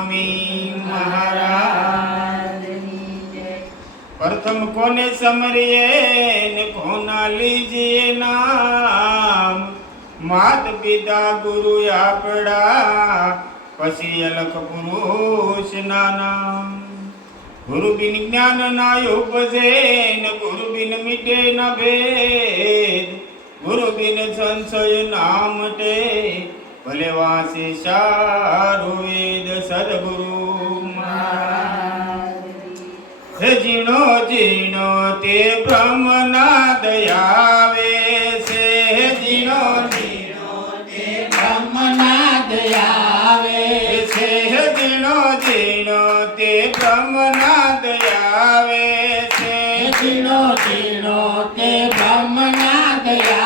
સ્વામી મહારાજ. પ્રથમ કોને સમરીએ ને કોના લીજીએ નામ? માત પિતા ગુરુ આપડા, પછી અલખ પુરુષ ના નામ. ગુરુ બિન જ્ઞાન ના ઉપજે ને ગુરુ બિન મિટે ન ભેદ. ગુરુ બિન સંશય નામ ટે ભલે વાસી સારો વેદ સદગુરુ હે જીણો જીણો તે બ્રહ્મના દયાવે છે. હે જીણો જીણો તે બ્રહ્મના દયાવે છે. હે જીણો જીણો તે બ્રહ્મના દયાવે છે. જીણો જીણો તે બ્રહ્મના દયાવે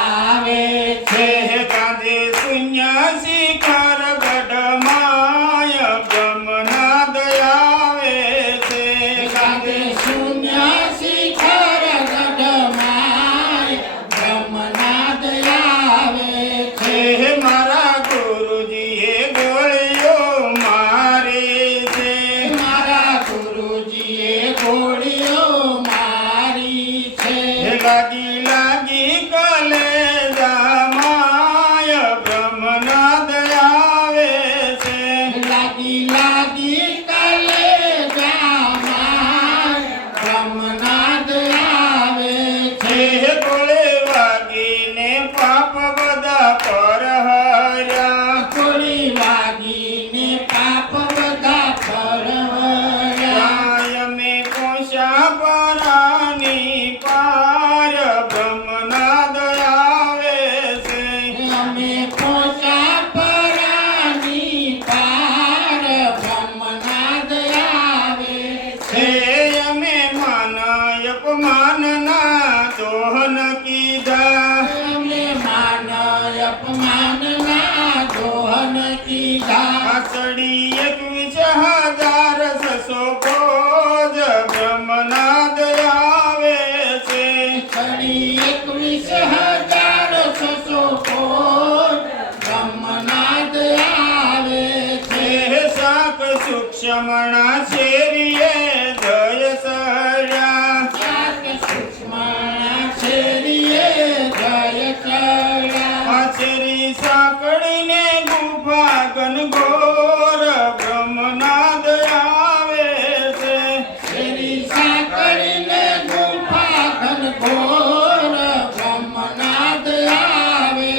કીધા અમે માન અપમાનના દોહન કીધા આસડી એકવીસ હજાર છસો ભોજ બ્રહ્મના દયાવે છે કડી એકવીસ હજાર છે હે સૂક્ષ્મણા શેરીએ આચરી સાંકળીને ગુફા ઘનઘોર બ્રહ્મનાદ આવે છે. શ્રી સાંકળીને ગુફા ઘનઘોર બ્રહ્મનાદ આવે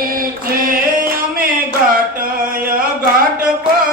છે. અમે ઘાટય ઘટ પર